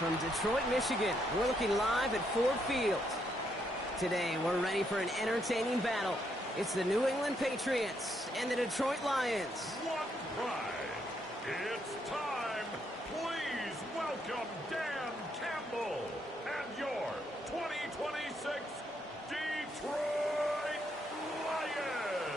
From Detroit, Michigan, we're looking live at Ford Field. Today, we're ready for an entertaining battle. It's the New England Patriots and the Detroit Lions. What pride! It's time! Please welcome Dan Campbell and your 2026 Detroit Lions!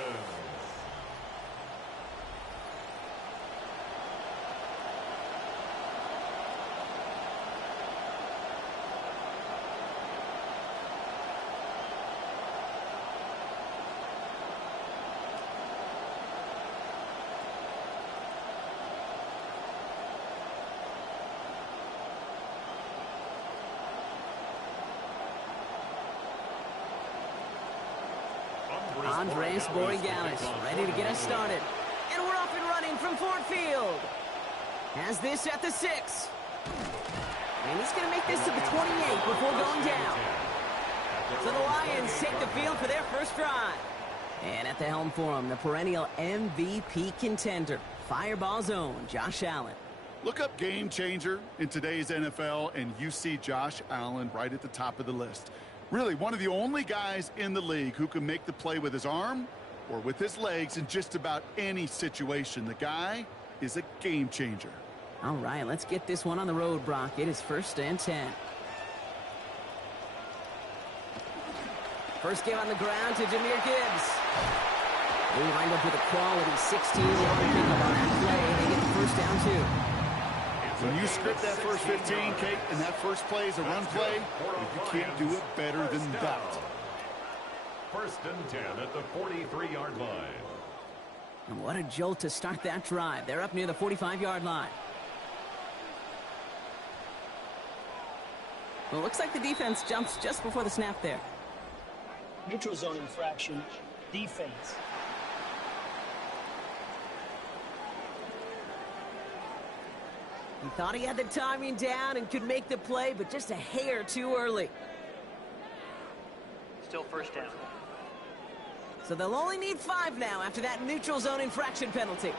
Andres Borregales, ready to get us started. And we're up and running from Ford Field. Has this at the 6. And he's going to make this to the 28 before going down. So the Lions take the field for their first drive. And at the helm for him, the perennial MVP contender, Fireball Zone, Josh Allen. Look up game changer in today's NFL, and you see Josh Allen right at the top of the list. Really, one of the only guys in the league who can make the play with his arm or with his legs in just about any situation. The guy is a game changer. All right, let's get this one on the road, Brock. It is 1st and 10. First game on the ground to Jahmyr Gibbs. They wind up with a quality 16-yard pickup on that play. They get the first down, too. When you script that first 15, Kate, and that first play is a run play, you can't do it better than that. 1st and 10 at the 43-yard line. And what a jolt to start that drive. They're up near the 45-yard line. Well, it looks like the defense jumps just before the snap there. Neutral zone infraction, defense. He thought he had the timing down and could make the play, but just a hair too early. Still first down. So they'll only need 5 now after that neutral zone infraction penalty.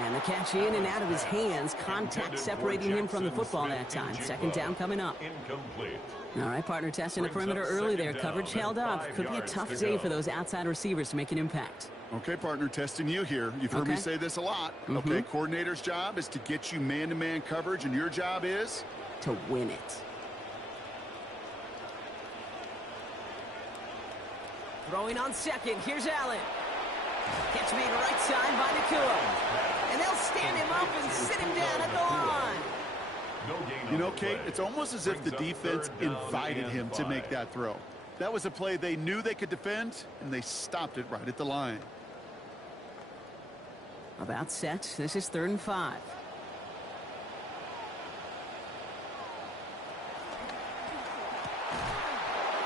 And the catch in and out of his hands. Contact separating him from the football that time. 2nd down coming up. Incomplete. All right, partner, testing the perimeter early there. Coverage held up. Could be a tough day for those outside receivers to make an impact. Okay, partner, testing you here. You've heard me say this a lot. Okay, coordinator's job is to get you man-to-man coverage, and your job is? To win it. Throwing on 2nd. Here's Allen. Catch made right side by Nacua. And they'll stand him up and sit him down at the line. You know, Kate, it's almost as if the defense invited him to make that throw. That was a play they knew they could defend, and they stopped it right at the line. About set. This is 3rd and 5.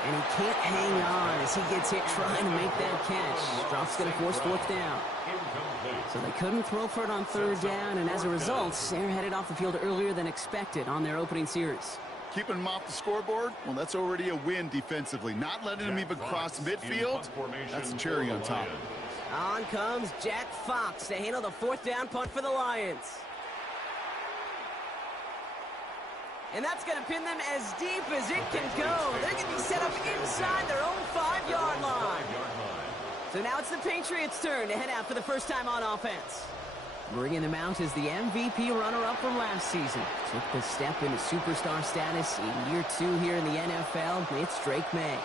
And he can't hang on as he gets hit trying to make that catch. Drops going to force 4th down. So they couldn't throw for it on 3rd down, and as a result, they're headed off the field earlier than expected on their opening series. Keeping him off the scoreboard, well, that's already a win defensively. Not letting him even cross midfield, that's a cherry on top. On comes Jack Fox to handle the 4th down punt for the Lions. And that's going to pin them as deep as it can go. They're going to be set up inside their own 5-yard line. So now it's the Patriots' turn to head out for the first time on offense. Bringing them out is the MVP runner-up from last season. Took the step into superstar status in year 2 here in the NFL. It's Drake May.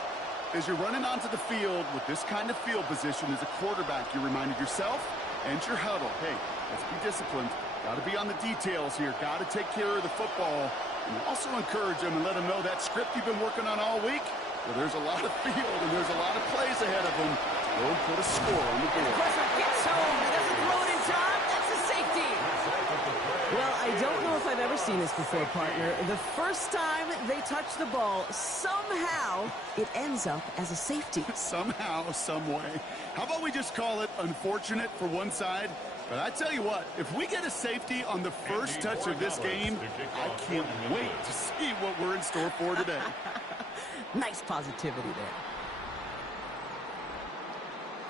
As you're running onto the field with this kind of field position as a quarterback, you're reminding yourself and your huddle, hey, let's be disciplined. Got to be on the details here. Got to take care of the football. And also encourage them and let them know that script you've been working on all week, well, there's a lot of field and there's a lot of plays ahead of them. Go and put a score on the board. Pressure gets home. He doesn't throw it in time. That's a safety. Well, I don't know if I've ever seen this before, partner. The first time they touch the ball, somehow it ends up as a safety. Somehow, some way. How about we just call it unfortunate for one side? But I tell you what, if we get a safety on the first touch of this game, I can't wait to see what we're in store for today. Nice positivity there.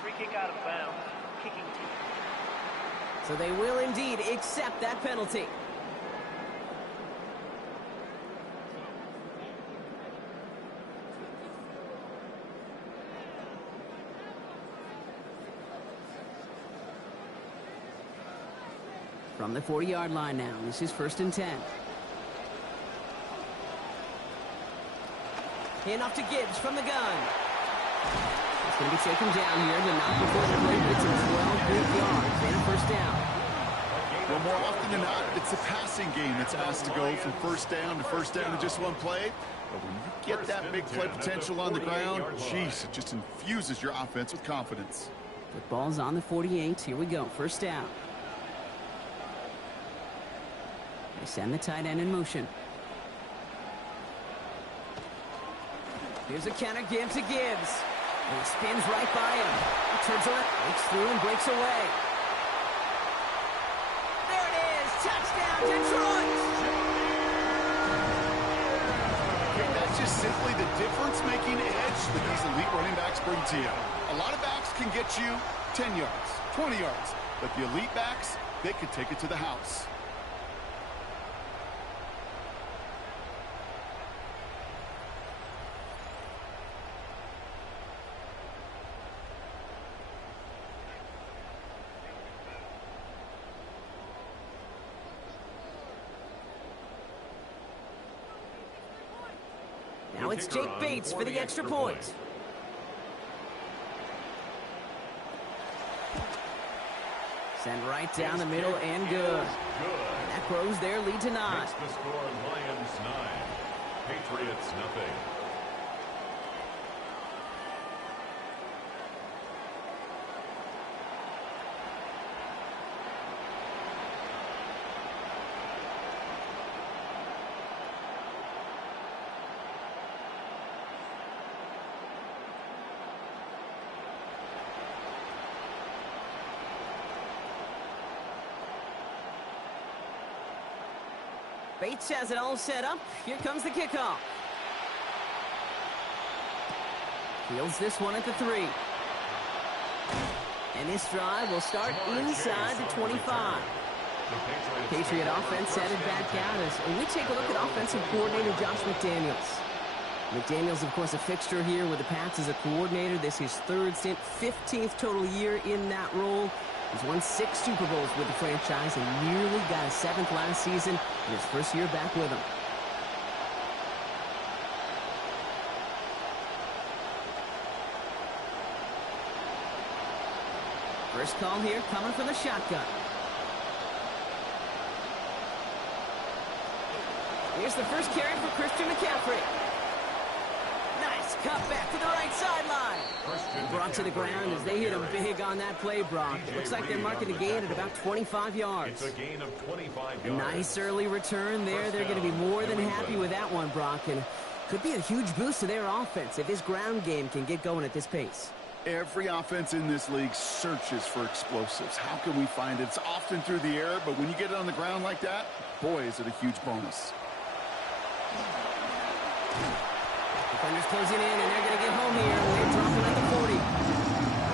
Free kick out of bounds. Kicking team. So they will indeed accept that penalty. From the 40-yard line now, this is 1st and 10. Hand off to Gibbs from the gun. It's going to be taken down here, but not before the play gets him 12 good yards and a 1st down. Well, more often than not, it's a passing game that's asked to go from 1st down to 1st down in just one play. But when you get that big play potential on the ground, jeez, it just infuses your offense with confidence. The ball's on the 48. Here we go. 1st down. They send the tight end in motion. Here's a counter give to Gibbs. And he spins right by him. He turns around, breaks through, and breaks away. There it is! Touchdown, Detroit! Okay, that's just simply the difference-making edge that these elite running backs bring to you. A lot of backs can get you 10 yards, 20 yards, but the elite backs, they could take it to the house. Now it's Jake Bates for the extra point. Sent right down the middle and good. And that grows their lead to 9. Makes the score Lions 9, Patriots nothing. Bates has it all set up. Here comes the kickoff. Fields this one at the 3. And this drive will start inside the 25. Patriot offense headed back out as we take a look at offensive coordinator Josh McDaniels. McDaniels, of course, a fixture here with the Pats as a coordinator. This is his 3rd stint, 15th total year in that role. He's won 6 Super Bowls with the franchise and nearly got a 7th last season in his first year back with them. First call here coming from the shotgun. Here's the first carry for Christian McCaffrey. Nice cut back to the right sideline. Brought to the ground as they hit him big on that play, Brock. It looks like they're marking a gain at about 25 yards. It's a gain of 25 yards. A nice early return there. They're going to be more than happy with that one, Brock. And could be a huge boost to their offense if this ground game can get going at this pace. Every offense in this league searches for explosives. How can we find it? It's often through the air, but when you get it on the ground like that, boy, is it a huge bonus. Defenders closing in, and they're going to get home here. They're dropping at the 40.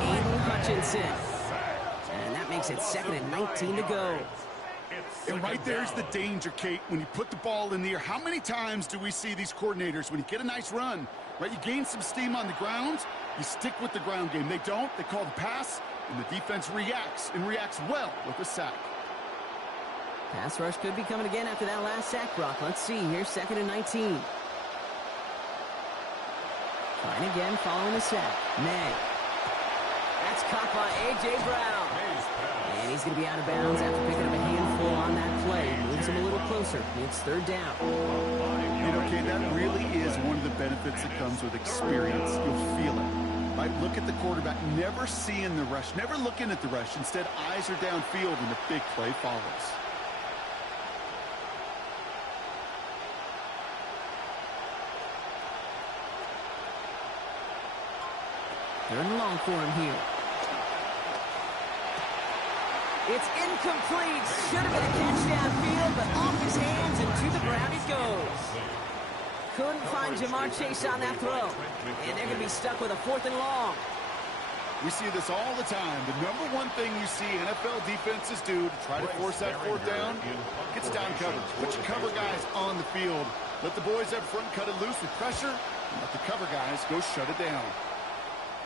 Aiden Hutchinson. And that makes it 2nd and 19 to go. And right there's the danger, Kate. When you put the ball in the air, how many times do we see these coordinators, when you get a nice run, right, you gain some steam on the ground, you stick with the ground game. They don't. They call the pass, and the defense reacts, and reacts well with a sack. Pass rush could be coming again after that last sack, Brock. Let's see. Here's 2nd and 19. Trying again following the sack. May. That's caught by A.J. Brown. And he's going to be out of bounds after picking up a handful on that play. Moves him a little closer. It's 3rd down. You know, Kate, that really is one of the benefits that comes with experience. You'll feel it. Right? Look at the quarterback. Never seeing the rush. Never looking at the rush. Instead, eyes are downfield, and the big play follows. Third and long for him here. It's incomplete. Should have been a catch downfield, but off his hands and to the ground it goes. Couldn't find Jamar Chase on that throw. And they're going to be stuck with a 4th and long. We see this all the time. The number one thing you see NFL defenses do to try to force that 4th down, gets down coverage. Put your cover guys on the field. Let the boys up front cut it loose with pressure, and let the cover guys go shut it down.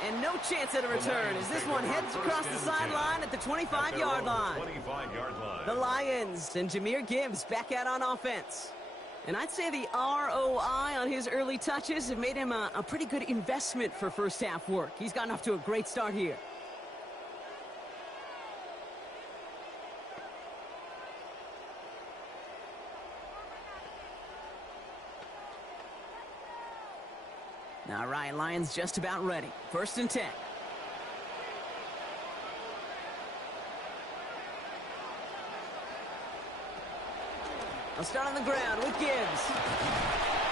And no chance at a return as this one heads across the sideline at the 25-yard line. The Lions and Jahmyr Gibbs back out on offense. And I'd say the ROI on his early touches have made him a pretty good investment for first half work. He's gotten off to a great start here. All right, Lions just about ready. 1st and 10. I'll start on the ground with Gibbs.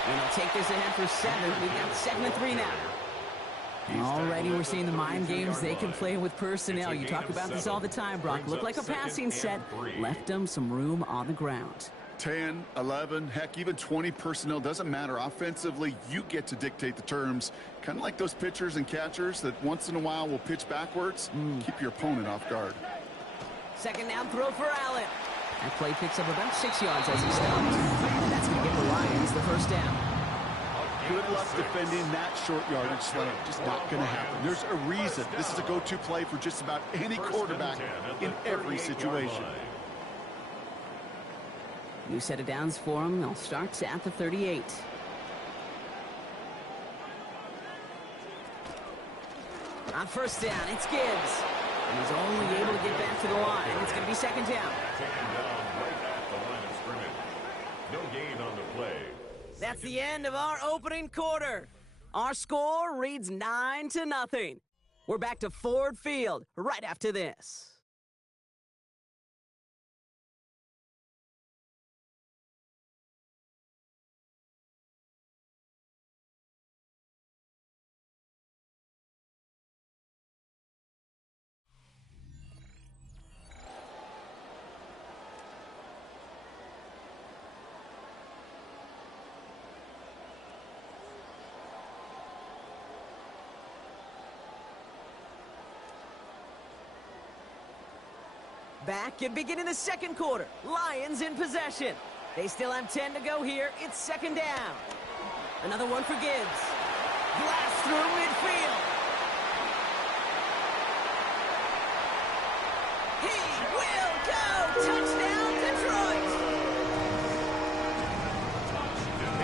And he'll take this ahead for 7. We've got 2nd and 3 now. Already we're seeing the mind games they can play with personnel. You talk about this all the time, Brock. Looked like a passing set. Left them some room on the ground. 10, 11, heck, even 20 personnel, doesn't matter. Offensively, you get to dictate the terms. Kind of like those pitchers and catchers that once in a while will pitch backwards. Keep your opponent off guard. 2nd down throw for Allen. That play picks up about 6 yards as he stops. And that's going to give the Lions the 1st down. Good luck defending that short yardage slant. Just not going to happen. There's a reason this is a go-to play for just about any quarterback in every situation. New set of downs for him. They'll start at the 38. On 1st down, it's Gibbs. And he's only able to get back to the line. It's going to be 2nd down. Taken down right at the line of scrimmage. No gain on the play. That's the end of our opening quarter. Our score reads 9-0. We're back to Ford Field right after this. Back and beginning the 2nd quarter. Lions in possession. They still have 10 to go here. It's 2nd down. Another one for Gibbs. Blast through midfield. He will go. Touchdown, Detroit.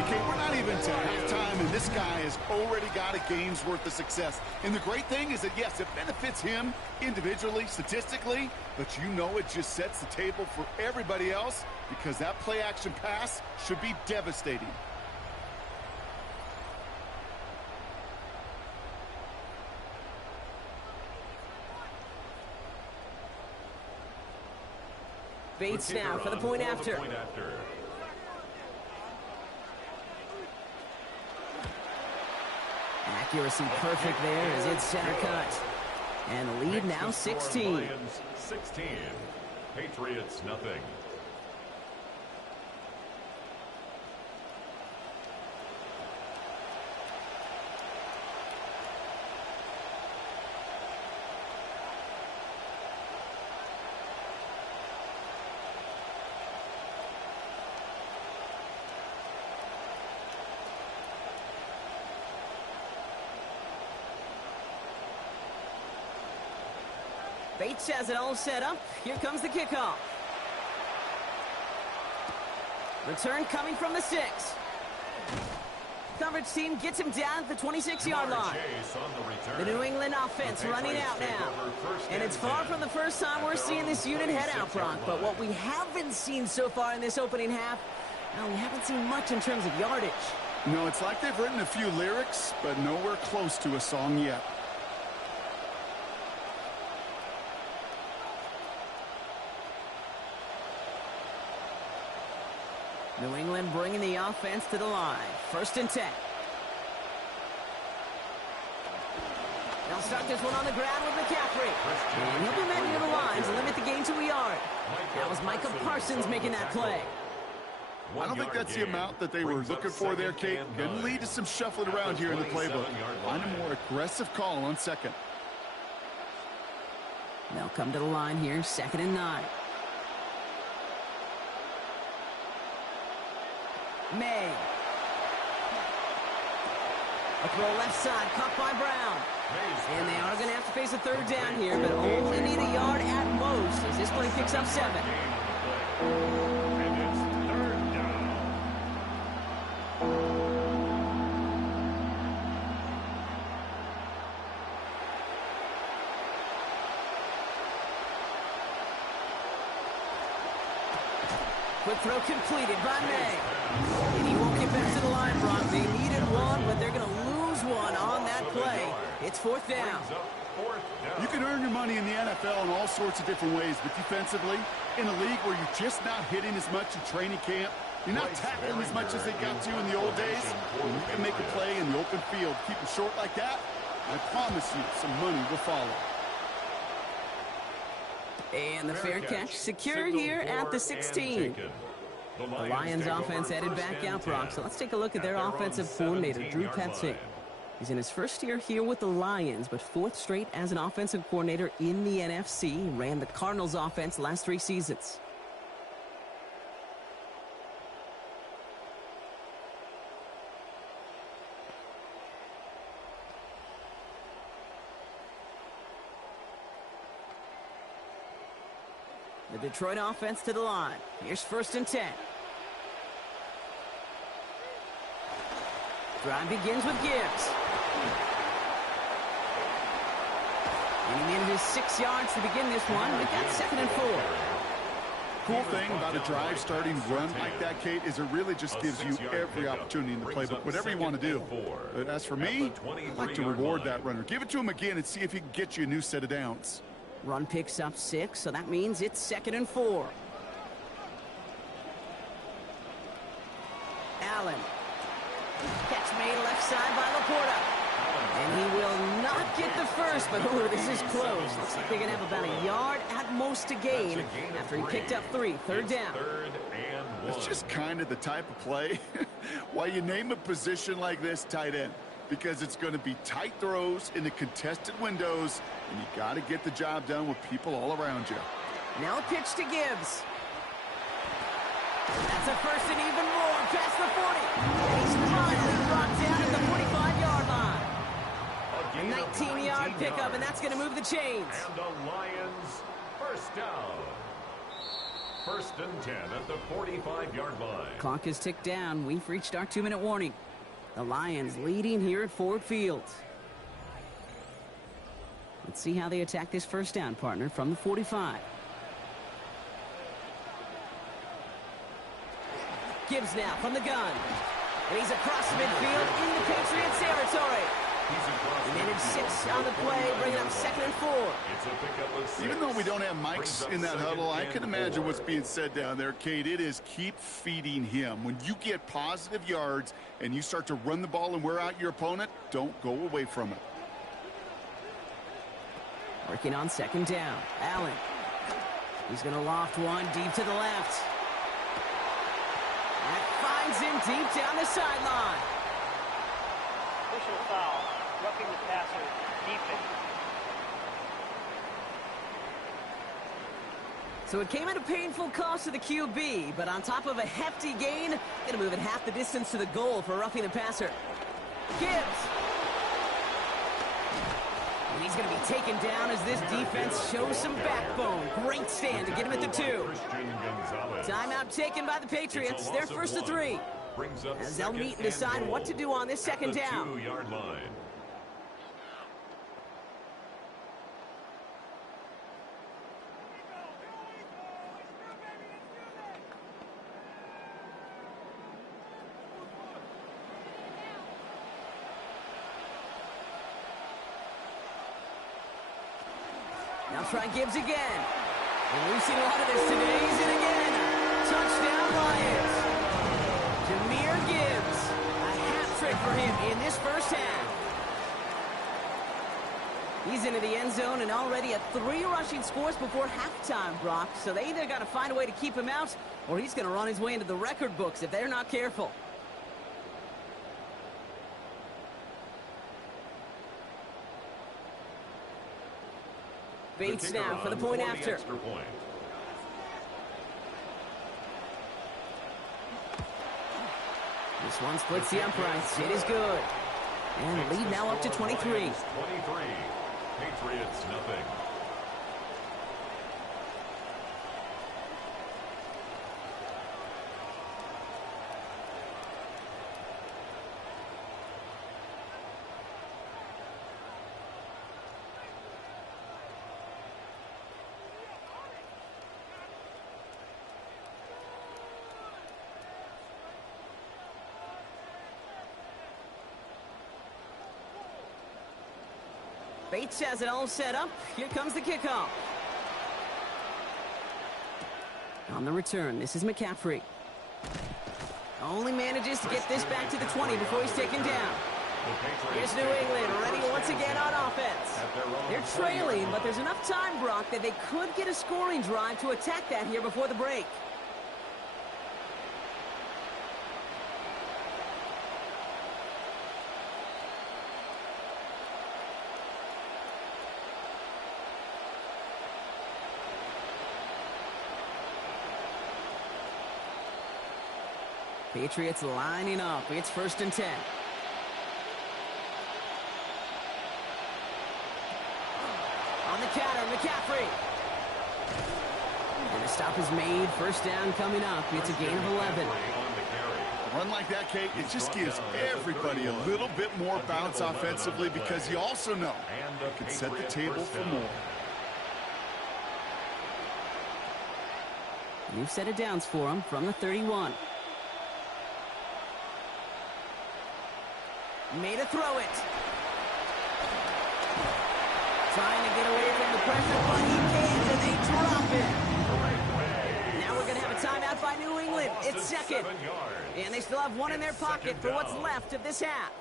Okay, we're not even to halftime, and this guy has already got a game's worth of success. And the great thing is that, yes, it benefits him individually, statistically, but you know it just sets the table for everybody else because that play-action pass should be devastating. Bates now for the point after. Accuracy perfect there as it's center cut. And the lead now 16. Lions 16. Patriots nothing. Bates has it all set up. Here comes the kickoff. Return coming from the 6. Coverage team gets him down at the 26-yard line. The New England offense running out now. And it's far from the first time we're seeing this unit head out, Brock. But what we haven't seen so far in this opening half, well, we haven't seen much in terms of yardage. No, it's like they've written a few lyrics, but nowhere close to a song yet. New England bringing the offense to the line. 1st and 10. They'll start this one on the ground with McCaffrey. And he'll be mending to the line to limit the gain to a yard. That was Micah Parsons making that play. I don't think that's the amount that they were looking for there, Kate. Going to lead to some shuffling around here in the playbook. Find a more aggressive call on 2nd. They'll come to the line here, 2nd and 9. May. A throw left side, caught by Brown. And they are going to have to face a 3rd down here, but only need a yard at most as this play picks up 7. And it's 3rd down. Quick throw completed by May. And he won't get back to the line, Brock. They needed one, but they're going to lose one on that play. It's 4th down. You can earn your money in the NFL in all sorts of different ways, but defensively, in a league where you're just not hitting as much in training camp, You're not tackling as much as they got to in the old days. When you can make a play in the open field, keep them short like that, I promise you some money will follow. And the fair catch secured here at the 16. The Lions offense headed back out, Brock. So let's take a look at their offensive coordinator, Drew Petzing. He's in his first year here with the Lions, but fourth straight as an offensive coordinator in the NFC. Ran the Cardinals offense last 3 seasons. The Detroit offense to the line. Here's 1st and 10. Drive begins with Gibbs. And he manages 6 yards to begin this one. We've got 2nd and 4. Cool thing about a drive starting run like that, Kate, is it really just gives you every opportunity in the playbook, whatever you want to do. But as for me, I like to reward that runner. Give it to him again and see if he can get you a new set of downs. Run picks up 6, so that means it's 2nd and 4. Allen. Catch made left side by Laporta. And he will not get the first, but ooh, this is close. Looks like they're going to have about a yard at most to gain after he picked up 3. 3rd down. It's just kind of the type of play why you name a position like this tight end. Because it's going to be tight throws into contested windows, and you got to get the job done with people all around you. Now a pitch to Gibbs. That's a 1st and even more past the 40. And he's finally brought down at the 45-yard line. A 19-yard pickup, and that's going to move the chains. And the Lions, 1st down. 1st and 10 at the 45-yard line. Clock is ticked down. We've reached our 2-minute warning. The Lions leading here at Ford Field. Let's see how they attack this 1st down, partner, from the 45. Gibbs now from the gun. And he's across midfield into Patriots territory. He managed 6 on the play, bringing up 2nd and 4. It's a pickup of 6. Even though we don't have mics in that huddle, I can imagine what's being said down there, Kate. It is keep feeding him. When you get positive yards and you start to run the ball and wear out your opponent, don't go away from it. Working on 2nd down. Allen. He's going to loft one deep to the left. That finds him deep down the sideline. Personal foul. Roughing the passer. Defense. So it came at a painful cost to the QB, but on top of a hefty gain, going to move it half the distance to the goal for roughing the passer. Gibbs. And he's going to be taken down as this defense shows some backbone. Great stand to get him at the 2. Timeout taken by the Patriots. They're 1st to 3. As they'll meet and decide what to do on this 2nd down. 2-yard line. Now try Gibbs again. And we've seen a lot of this today. He's in again. Touchdown Lions. Jahmyr Gibbs. A hat trick for him in this 1st half. He's into the end zone and already at 3 rushing scores before halftime, Brock. So they either got to find a way to keep him out or he's going to run his way into the record books if they're not careful. Bates now for the point after. This one splits the uprights. It is good. And lead now up to 23. 23. Patriots, nothing. Bates has it all set up. Here comes the kickoff. On the return, this is McCaffrey. Only manages to get this back to the 20 before he's taken down. Here's New England ready once again on offense. They're trailing, but there's enough time, Brock, that they could get a scoring drive to attack that here before the break. Patriots lining up. It's 1st and 10. On the counter, McCaffrey. And the stop is made. 1st down coming up. It's a gain of 11. A run like that, Kate, it just gives everybody a little bit more bounce offensively because you also know you can set the table for more. New set of downs for him from the 31. Made a throw it. Trying to get away from the pressure, but he can't, and they drop it. Now we're going to have a timeout by New England. It's 2nd. And they still have one in their pocket for what's left of this half.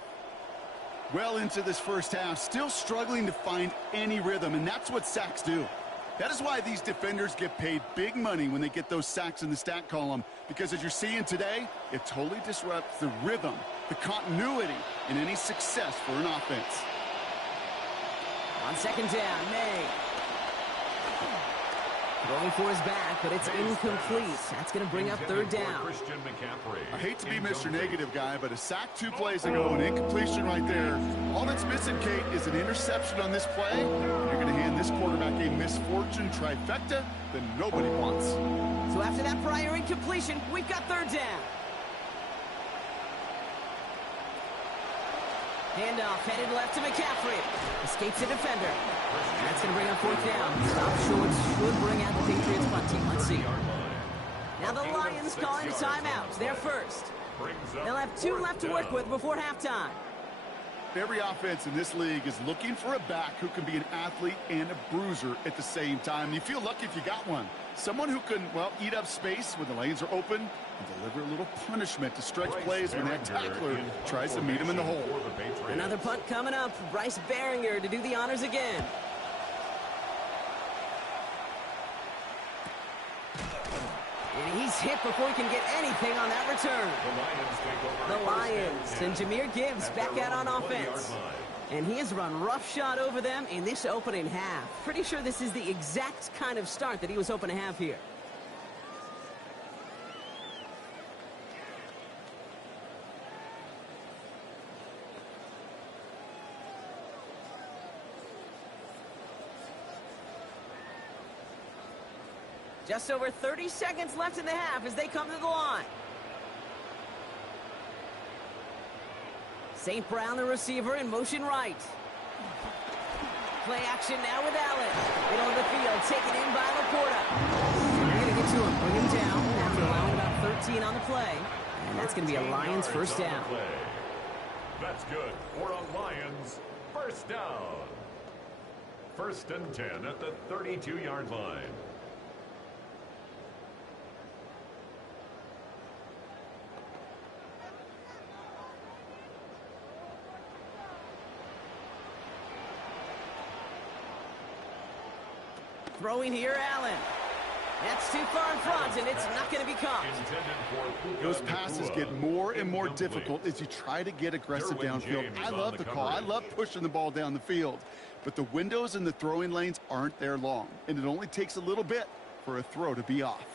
Well into this first half, still struggling to find any rhythm, and that's what sacks do. That is why these defenders get paid big money when they get those sacks in the stat column, because as you're seeing today, it totally disrupts the rhythm, the continuity, and any success for an offense. On 2nd down, May. Going for his back, but it's incomplete. That's going to bring up 3rd down. I hate to be Mr. Negative guy, but a sack 2 plays ago, an incompletion right there. All that's missing, Kate, is an interception on this play. You're going to hand this quarterback a misfortune trifecta that nobody wants. So after that prior incompletion, we've got 3rd down. Handoff headed left to McCaffrey. Escapes the defender. That's going to bring up 4th down. Stop short should bring out the Patriots punt team. Let's see. Now the Lions calling a timeout. They're first. They'll have 2 left to work with before halftime. Every offense in this league is looking for a back who can be an athlete and a bruiser at the same time. You feel lucky if you got one. Someone who can, well, eat up space when the lanes are open and deliver a little punishment to stretch plays when that tackler tries to meet him in the hole. Another punt coming up. Bryce Baringer to do the honors again. And he's hit before he can get anything on that return. The Lions and Jahmyr Gibbs back out on offense. And he has run roughshod over them in this opening half. Pretty sure this is the exact kind of start that he was hoping to have here. Just over 30 seconds left in the half as they come to the line. St. Brown, the receiver, in motion right. Play action now with Allen. Middle of the field, taken in by Laporta. They're going to get to him, bring him down after allowing about 13 on the play. And that's going to be a Lions 1st down. That's good for a Lions 1st down. 1st and 10 at the 32-yard line. Throwing here, Allen. That's too far in front, and it's not going to be caught. Those passes get more and more difficult as you try to get aggressive downfield. I love the call. I love pushing the ball down the field. But the windows in the throwing lanes aren't there long, and it only takes a little bit for a throw to be off.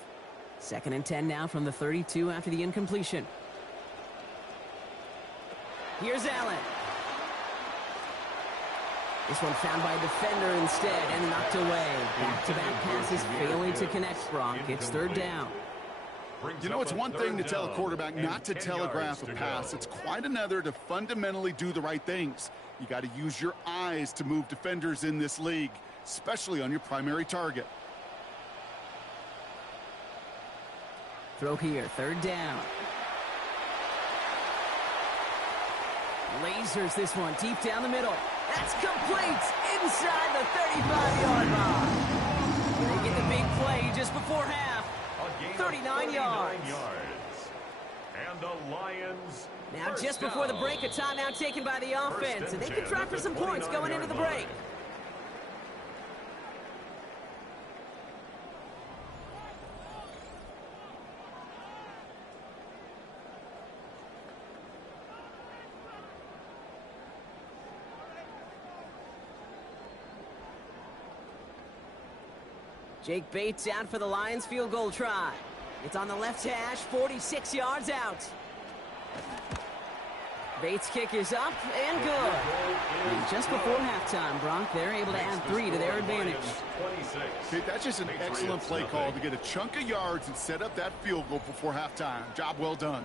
2nd and 10 now from the 32 after the incompletion. Here's Allen. This one found by a defender instead and knocked away. Back-to-back passes failing to connect, Brock. It's 3rd down. You know, it's one thing to tell a quarterback not to telegraph a pass. It's quite another to fundamentally do the right things. You got to use your eyes to move defenders in this league, especially on your primary target. Throw here, 3rd down. Lasers this one deep down the middle. That's complete inside the 35-yard line. They get the big play just before half. 39 yards. And the Lions. Now, just before the break, a timeout taken by the offense, and they could try for some points going into the break. Jake Bates out for the Lions field goal try. It's on the left hash, 46 yards out. Bates' kick is up and good. And just before halftime, Brock, they're able to add 3 to their advantage. Hey, that's just an excellent play call to get a chunk of yards and set up that field goal before halftime. Job well done.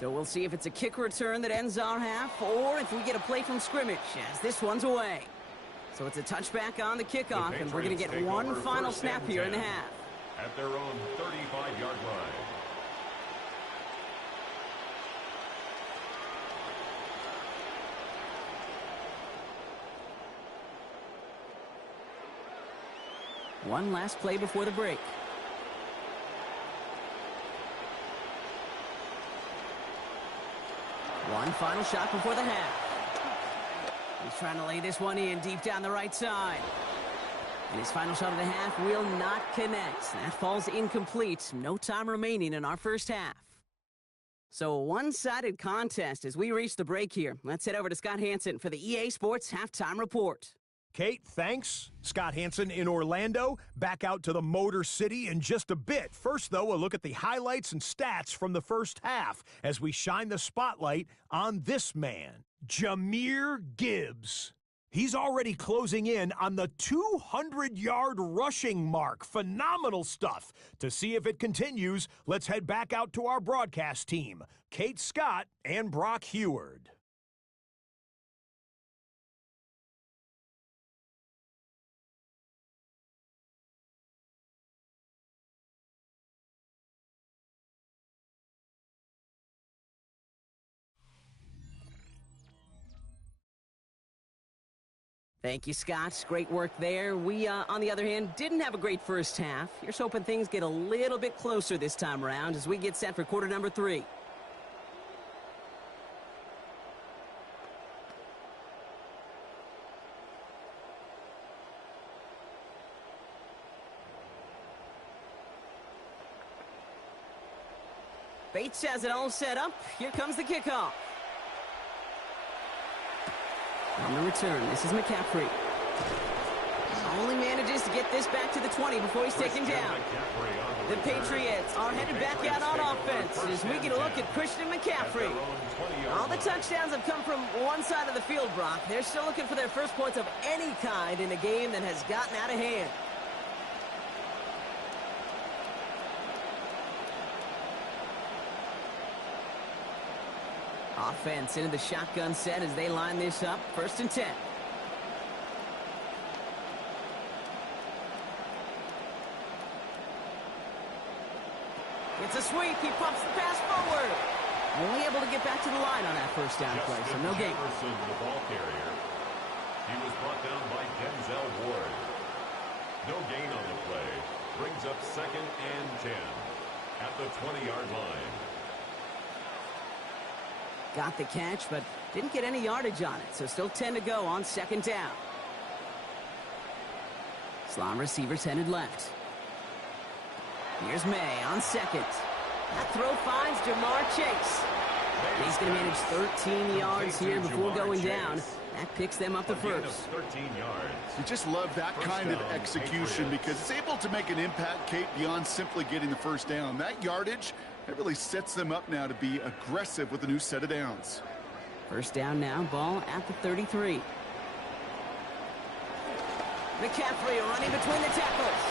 So we'll see if it's a kick return that ends our half, or if we get a play from scrimmage, as this one's away. So it's a touchback on the kickoff, and we're going to get one final snap here in the half. At their own 35-yard line. One last play before the break. One final shot before the half. He's trying to lay this one in deep down the right side. And his final shot of the half will not connect. That falls incomplete. No time remaining in our first half. So a one-sided contest as we reach the break here. Let's head over to Scott Hansen for the EA Sports Halftime Report. Kate, thanks. Scott Hansen in Orlando. Back out to the Motor City in just a bit. First, though, a look at the highlights and stats from the first half as we shine the spotlight on this man, Jahmyr Gibbs. He's already closing in on the 200-yard rushing mark. Phenomenal stuff. To see if it continues, let's head back out to our broadcast team, Kate Scott and Brock Heward. Thank you, Scott. Great work there. We, on the other hand, didn't have a great first half. Here's hoping things get a little bit closer this time around as we get set for quarter number 3. Bates has it all set up. Here comes the kickoff. On the return, this is McCaffrey. Only manages to get this back to the 20 before he's taken down. The Patriots are headed back out on offense as we get a look at Christian McCaffrey. All the touchdowns have come from one side of the field, Brock. They're still looking for their first points of any kind in a game that has gotten out of hand. Offense into the shotgun set as they line this up. 1st and 10. It's a sweep. He pumps the pass forward. Only able to get back to the line on that first down play, so no gain. The ball carrier. He was brought down by Denzel Ward. No gain on the play. Brings up 2nd and 10 at the 20-yard line. Got the catch, but didn't get any yardage on it, so still 10 to go on 2nd down. Slot receivers headed left. Here's May on 2nd. That throw finds Jamar Chase. He's going to manage 13 yards here before going down. That picks them up the first. 13 yards. You just love that kind of execution because it's able to make an impact, Kate, beyond simply getting the first down. That yardage, that really sets them up now to be aggressive with a new set of downs. First down now, ball at the 33. McCaffrey running between the tackles.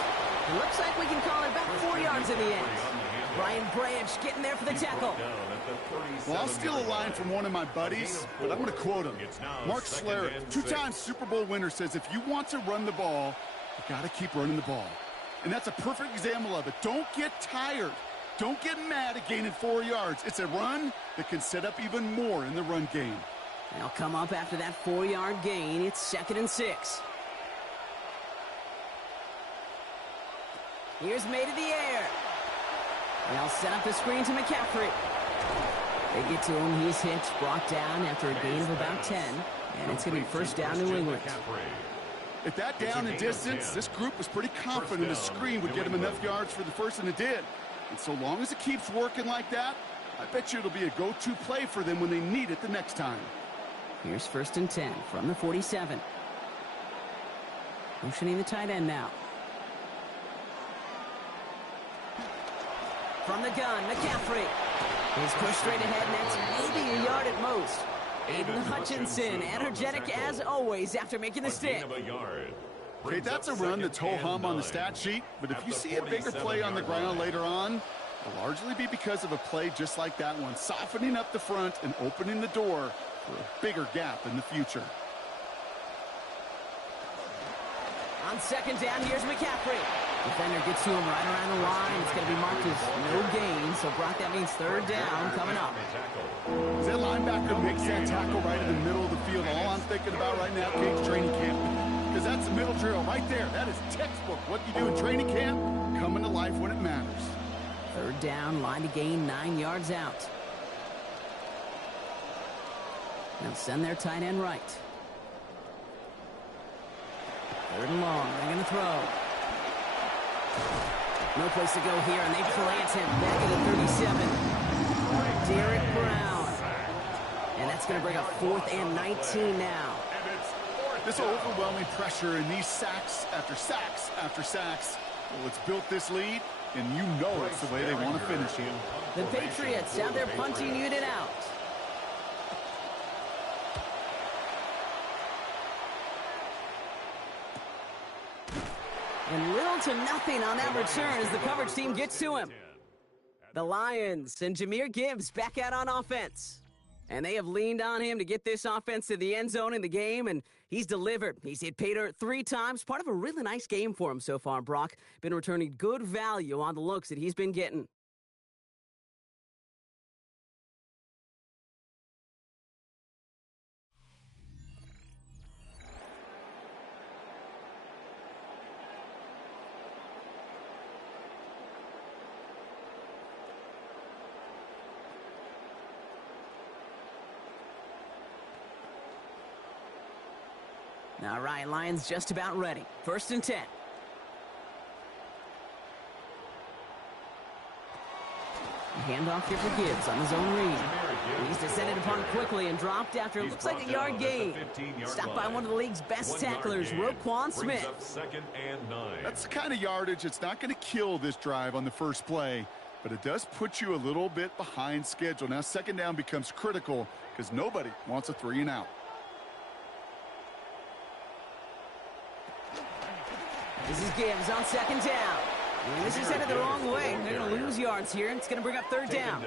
It looks like we can call it back 4 yards in the end. Brian Branch getting there for the tackle. Well, I'll steal a line from one of my buddies, but I'm going to quote him. Mark Schlereth, 2-time Super Bowl winner, says if you want to run the ball, you got to keep running the ball. And that's a perfect example of it. Don't get tired. Don't get mad at gaining 4 yards. It's a run that can set up even more in the run game. They'll come up after that 4-yard gain. It's 2nd and 6. Here's May to the air. They'll set up the screen to McCaffrey. They get to him. He's hit, brought down after a gain of about 10. And it's going to be first down New England. At that down and distance, this group was pretty confident the screen would get him enough yards for the first, and it did. And so long as it keeps working like that, I bet you it'll be a go-to play for them when they need it the next time. Here's 1st and 10 from the 47. Motioning the tight end now. From the gun, McCaffrey. He's pushed straight ahead, and that's maybe a yard at most. Aiden Hutchinson, energetic as always after making the stick. Okay, that's a run that's ho-hum on the stat sheet, but if you see a bigger play on the ground later on, it'll largely be because of a play just like that one, softening up the front and opening the door for a bigger gap in the future. On 2nd down, here's McCaffrey. Defender gets to him right around the line. It's going to be marked as no gain, so Brock, that means 3rd down coming up. As that linebacker makes that tackle right in the middle of the field, all I'm thinking about right now, Kate's training camp, because that's the middle drill right there. That is textbook. What you do in training camp, coming to life when it matters. 3rd down, line to gain, 9 yards out. They'll send their tight end right. 3rd and long. They're going to throw. No place to go here, and they plant him back at the 37. Derek Brown. And that's going to bring up 4th and 19 now. This overwhelming pressure and these sacks after sacks after sacks. Well, it's built this lead, and you know it's the way they want to finish it. The Patriots have their punting unit out. And little to nothing on that return as the coverage team gets to him. The Lions and Jahmyr Gibbs back out on offense. And they have leaned on him to get this offense to the end zone in the game, and he's delivered. He's hit pay dirt 3 times. Part of a really nice game for him so far, Brock. Been returning good value on the looks that he's been getting. All right, Lions just about ready. 1st and 10. Handoff here for Gibbs on his own read. He's descended upon quickly and dropped after it looks like a yard gain. Stopped by one of the league's best tacklers, Roquan Smith. That's the kind of yardage it's not going to kill this drive on the first play, but it does put you a little bit behind schedule. Now 2nd down becomes critical because nobody wants a 3 and out. This is Gibbs on 2nd down. And this is headed the wrong way. They're going to lose yards here, and it's going to bring up 3rd down.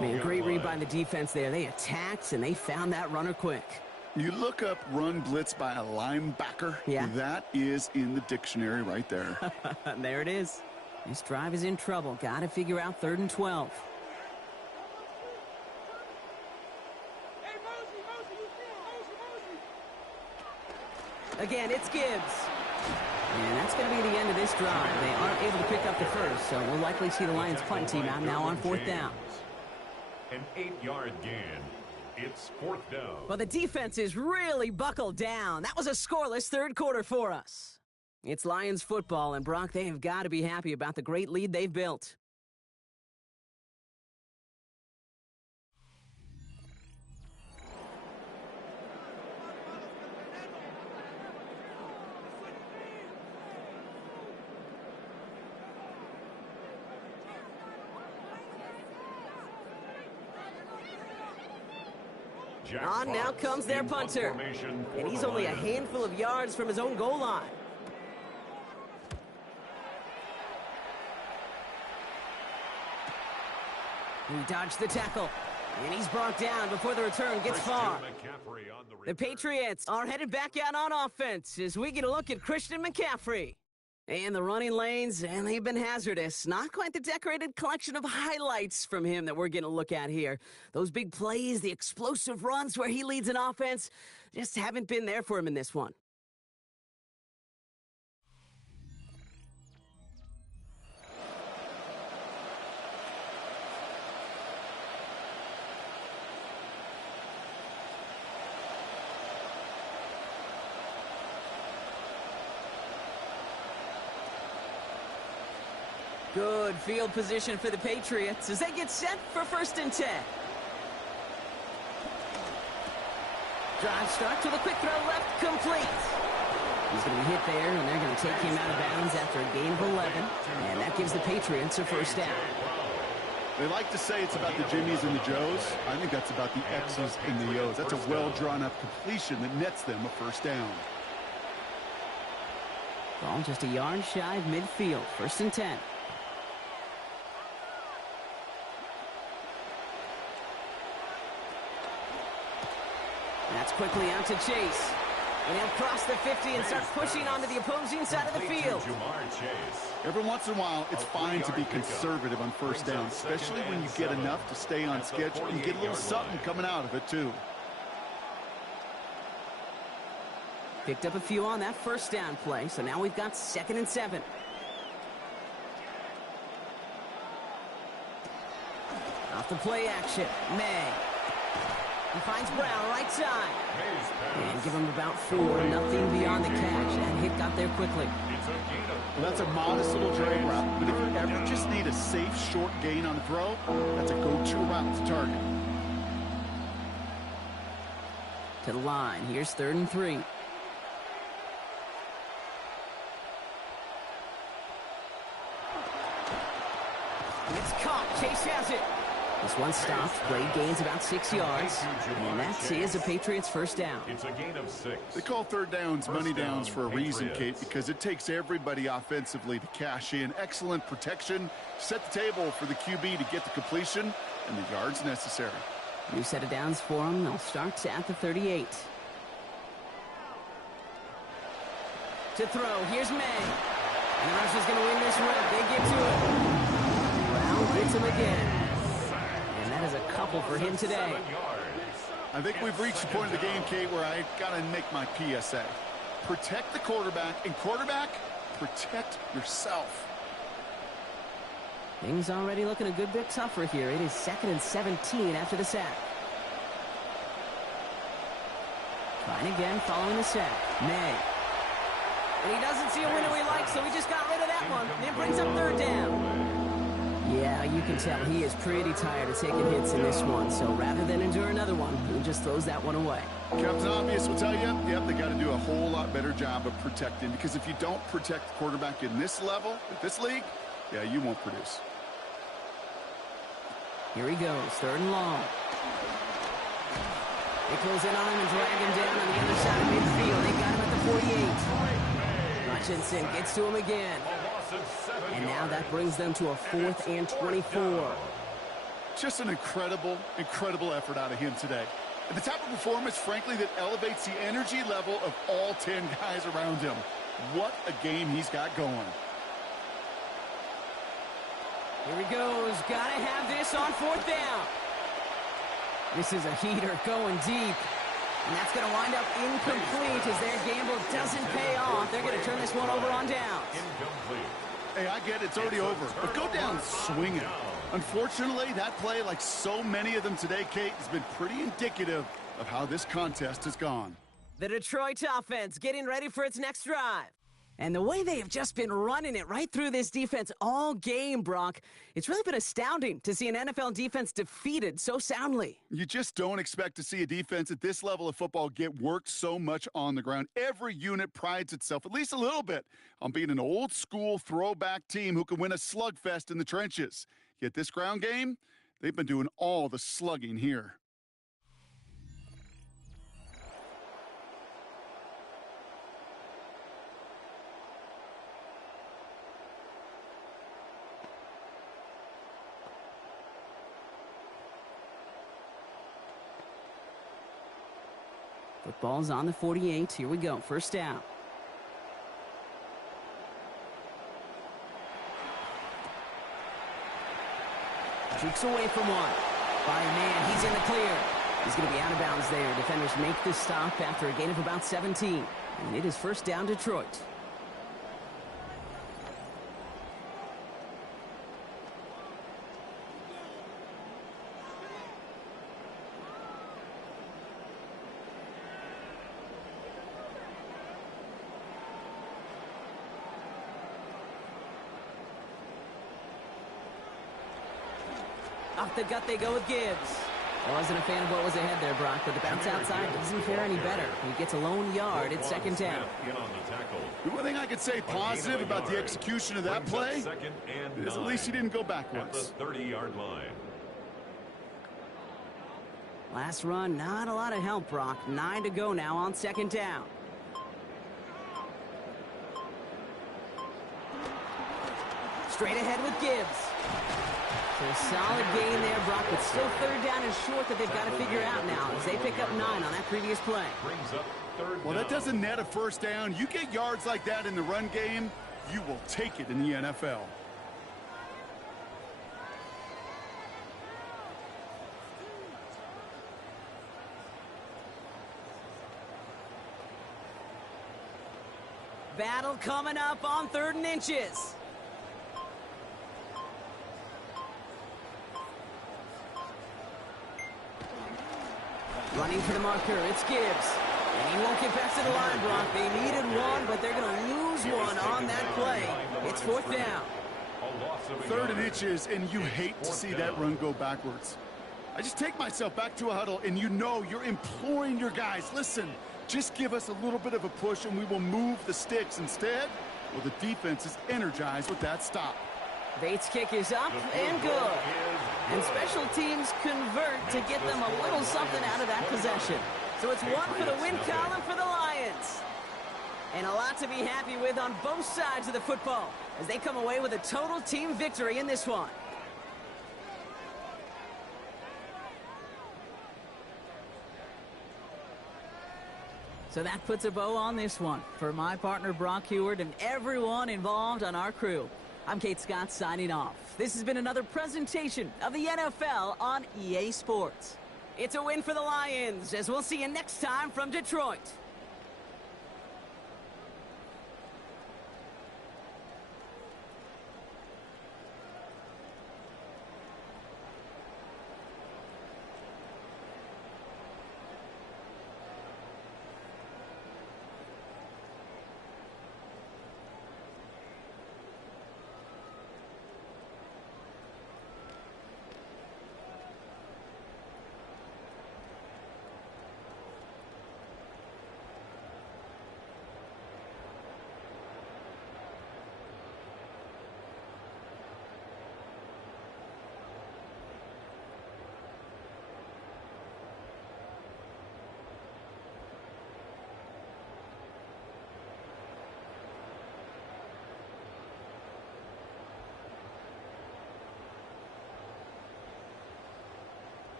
Man, great read by the defense there. They attacked, and they found that runner quick. You look up run blitz by a linebacker. Yeah. That is in the dictionary right there. There it is. This drive is in trouble. Got to figure out 3rd and 12. Again, it's Gibbs. And that's going to be the end of this drive. They aren't able to pick up the first, so we'll likely see the Lions punt team out now on 4th down. An 8-yard gain. It's 4th down. Well, the defense is really buckled down. That was a scoreless 3rd quarter for us. It's Lions football, and Brock, they have got to be happy about the great lead they've built. On now comes their punter. And he's only a handful of yards from his own goal line. He dodged the tackle. And he's brought down before the return gets far. The Patriots are headed back out on offense as we get a look at Christian McCaffrey. And the running lanes, and they've been hazardous. Not quite the decorated collection of highlights from him that we're going to look at here. Those big plays, the explosive runs where he leads an offense, just haven't been there for him in this one. Good field position for the Patriots as they get set for 1st and 10. Drive start to the quick throw left, complete. He's going to be hit there, and they're going to take him out of bounds after a gain of 11. And that gives the Patriots a 1st down. They like to say it's about the Jimmies and the Joes. I think that's about the X's and the O's. That's a well-drawn-up completion that nets them a 1st down. Ball just a yard shy of midfield, 1st and 10. That's quickly out to Chase. And he'll cross the 50 and start pushing onto the opposing side of the field. Every once in a while, it's fine to be conservative on 1st down, especially when you get enough to stay on schedule and get a little something coming out of it, too. Picked up a few on that 1st down play, so now we've got 2nd and 7. Off the play action, May. He finds Brown right side. And give him about 4, nothing beyond the catch. That hit got there quickly. Well, that's a modest little drag route, but if you ever just need a safe, short gain on the throw, that's a go-to route to target. To the line. Here's 3rd and 3. It's caught. Chase has it. This one stopped. Play gains about 6 yards. And that is a Patriots 1st down. It's a gain of 6. They call 3rd downs money downs for a reason, Kate, because it takes everybody offensively to cash in. Excellent protection. Set the table for the QB to get the completion and the yards necessary. New set of downs for them. They'll start at the 38. To throw. Here's May. And the rush is going to win this rep. They get to it. Brown gets him again. And that is a couple for him today. I think we've reached the point of the game, Kate, where I got to make my PSA. Protect the quarterback, and quarterback, protect yourself. Things already looking a good bit tougher here. It is 2nd and 17 after the sack. Trying again following the sack. May. And he doesn't see a window he likes, so he just got rid of that one. And it brings up 3rd down. Yeah, you can tell he is pretty tired of taking hits in this one. So rather than endure another one, he just throws that one away. Captain Obvious will tell you, yep, they got to do a whole lot better job of protecting. Because if you don't protect the quarterback in this level, at this league, yeah, you won't produce. Here he goes, 3rd and long. They close in on him and drag him down on the other side of midfield. They got him at the 48. Hutchinson gets to him again. And now that brings them to a 4th and 24. Just an incredible, incredible effort out of him today. And the type of performance, frankly, that elevates the energy level of all 10 guys around him. What a game he's got going. Here he goes. Gotta have this on 4th down. This is a heater going deep. And that's going to wind up incomplete as their gamble doesn't pay off. They're going to turn this one over on downs. Incomplete. Hey, I get it. It's already over. But go down swinging. Unfortunately, that play, like so many of them today, Kate, has been pretty indicative of how this contest has gone. The Detroit offense getting ready for its next drive. And the way they have just been running it right through this defense all game, Brock, it's really been astounding to see an NFL defense defeated so soundly. You just don't expect to see a defense at this level of football get worked so much on the ground. Every unit prides itself, at least a little bit, on being an old-school throwback team who can win a slugfest in the trenches. Yet this ground game, they've been doing all the slugging here. Football's on the 48. Here we go. 1st down. Jukes away from one. Fireman, he's in the clear. He's going to be out of bounds there. Defenders make this stop after a gain of about 17. And it is first down Detroit. Off the gut they go with Gibbs. I wasn't a fan of what was ahead there, Brock, but the bounce outside doesn't fare any better. He gets a lone yard at second down. The one thing I could say positive about the execution of that play is at least he didn't go backwards. At the 30-yard line. Last run, not a lot of help, Brock. 9 to go now on second down. Straight ahead with Gibbs. So a solid gain there, Brock, but still third down and short that they've got to figure out now as they pick up 9 on that previous play. Well, that doesn't net a first down. You get yards like that in the run game, you will take it in the NFL. Battle coming up on 3rd and inches. Running for the marker, it's Gibbs. And he won't get back to the line, Brock. They needed one, but they're going to lose one on that play. It's 4th down. 3rd and inches, and you hate to see that run go backwards. I just take myself back to a huddle, and you know you're imploring your guys, listen, just give us a little bit of a push, and we will move the sticks. Instead, well, the defense is energized with that stop. Bates' kick is up and good. And special teams convert to get them a little something out of that possession. So it's 1 for the win column for the Lions. And a lot to be happy with on both sides of the football as they come away with a total team victory in this one. So that puts a bow on this one. For my partner Brock Huard and everyone involved on our crew, I'm Kate Scott signing off. This has been another presentation of the NFL on EA Sports. It's a win for the Lions, as we'll see you next time from Detroit.